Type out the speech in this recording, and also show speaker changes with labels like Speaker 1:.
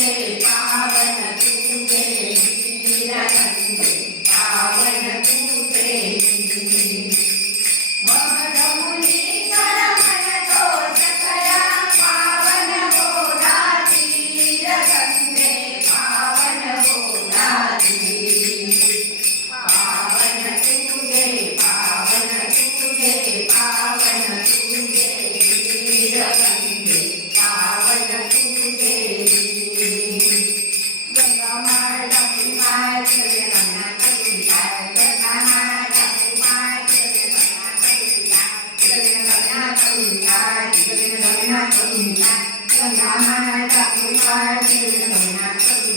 Speaker 1: day. นาทีเวลามาไหนกับผู้ชายไม่หนุ่มน